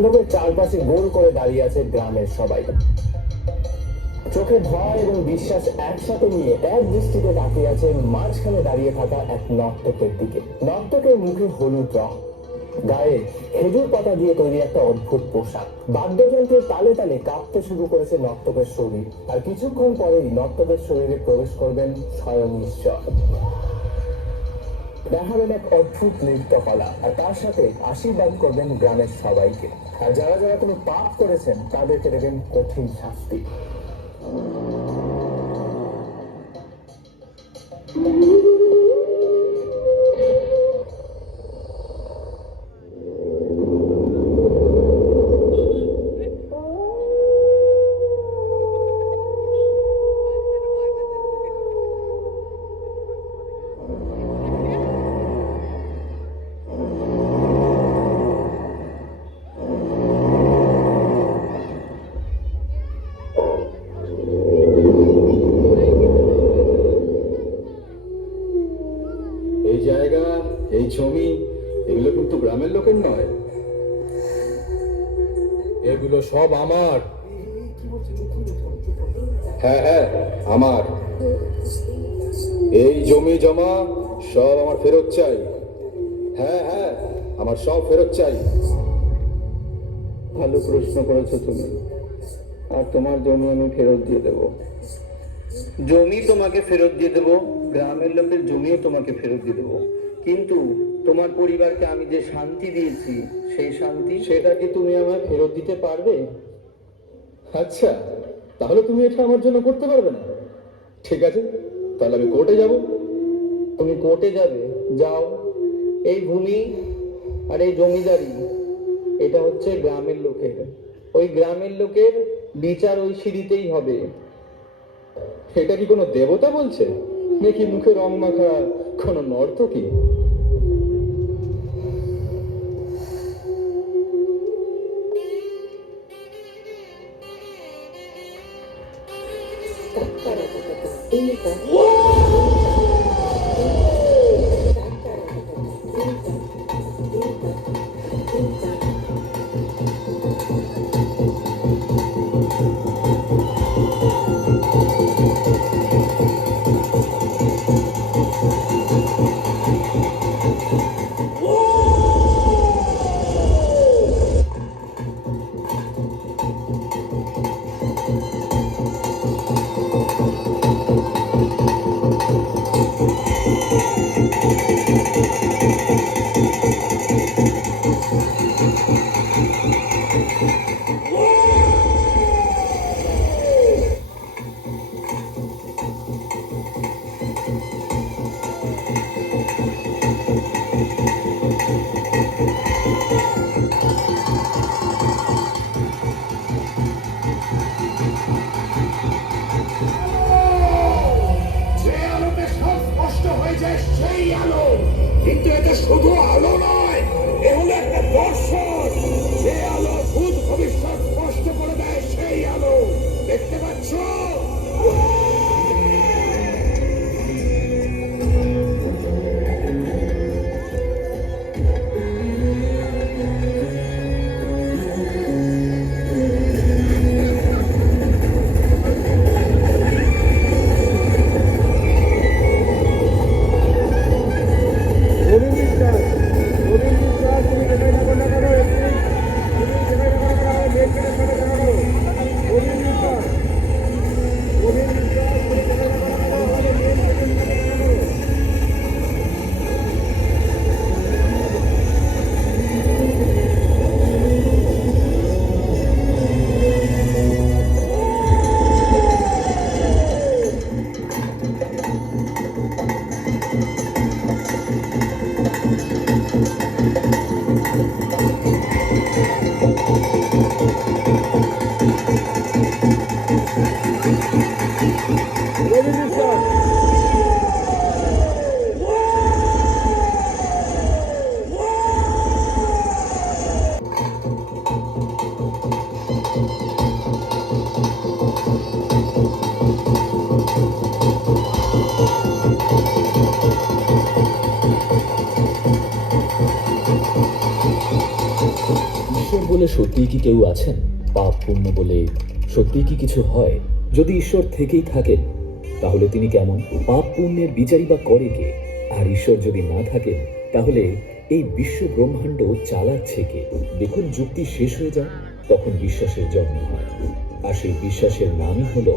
মণ্ডপের চারপাশে গোল করে দাঁড়িয়ে আছে গ্রামের সবাই। চোখে ভয় এবং বিশ্বাস একসাথে নিয়ে এক দৃষ্টিতে তাকিয়ে আছে মাঝখানে দাঁড়িয়ে থাকা এক নর্তকের দিকে। নর্তকের মুখে হলুদ রং, গায়ে খেজুর পাতা দিয়ে তৈরি একটা অদ্ভুত পোশাক। বাদ্যযন্ত্রের তালে তালে কাঁপতে শুরু করেছে নর্তকের শরীর। আর কিছুক্ষণ পরেই নর্তকের শরীরে প্রবেশ করবেন স্বয়ং ঈশ্বর। দেখাবেন এক অদ্ভুত নৃত্যকলা, আর তার সাথে আশীর্বাদ করবেন গ্রামের সবাইকে। আর যারা যারা কোনো পাপ করেছেন তাদেরকে দেবেন কঠিন শাস্তি। এই জায়গা, এই জমি, এগুলো কিন্তু গ্রামের লোকের নয়, এগুলো সব আমার। হ্যাঁ হ্যাঁ, আমার। এই জমি জমা সব আমার ফেরত চাই। হ্যাঁ হ্যাঁ, আমার সব ফেরত চাই। ভালো প্রশ্ন করেছো তুমি। আর তোমার জমি আমি ফেরত দিয়ে দেবো। জমি তোমাকে ফেরত দিয়ে দেবো, গ্রামের লোকের জমিও তোমাকে ফেরত দিয়ে দেবো, কিন্তু তোমার পরিবারকে আমি যে শান্তি দিয়েছি সেই শান্তি, সেটা কি তুমি আমায় ফেরত দিতে পারবে? আচ্ছা, তাহলে তুমি এটা আমার জন্য করতে পারবে না? ঠিক আছে, তাহলে আমি কোর্টে যাব। তুমি কোর্টে যাবে? যাও। এই ভূমি আর এই জমিদারি, এটা হচ্ছে গ্রামের লোকের। ওই গ্রামের লোকের বিচার ওই সিঁড়িতেই হবে। এটা কি কোনো দেবতা বলছে, নাকি মুখে রং মাখা কোনো নর্তকী? কিন্তু এটা শুধু আলো নয়, এ হলো একটা দর্শন। যে আলো ভূত ভবিষ্যৎ স্পষ্ট করে দেয়, সেই আলো দেখতে পাচ্ছ? আসলে সত্যিই কি কেউ আছেন? পাপ পুণ্য বলে সত্যিই কি কিছু হয়? যদি ঈশ্বর থেকেই থাকেন তাহলে তিনি কেমন? পাপ পুণ্যের বিচারই বা করে কে? আর ঈশ্বর যদি না থাকেন তাহলে এই বিশ্ব ব্রহ্মাণ্ড চালাচ্ছে কে? দেখুন, যুক্তি শেষ হয়ে যায় তখন বিশ্বাসের জন্ম হয়, আর সেই বিশ্বাসের নামই হলো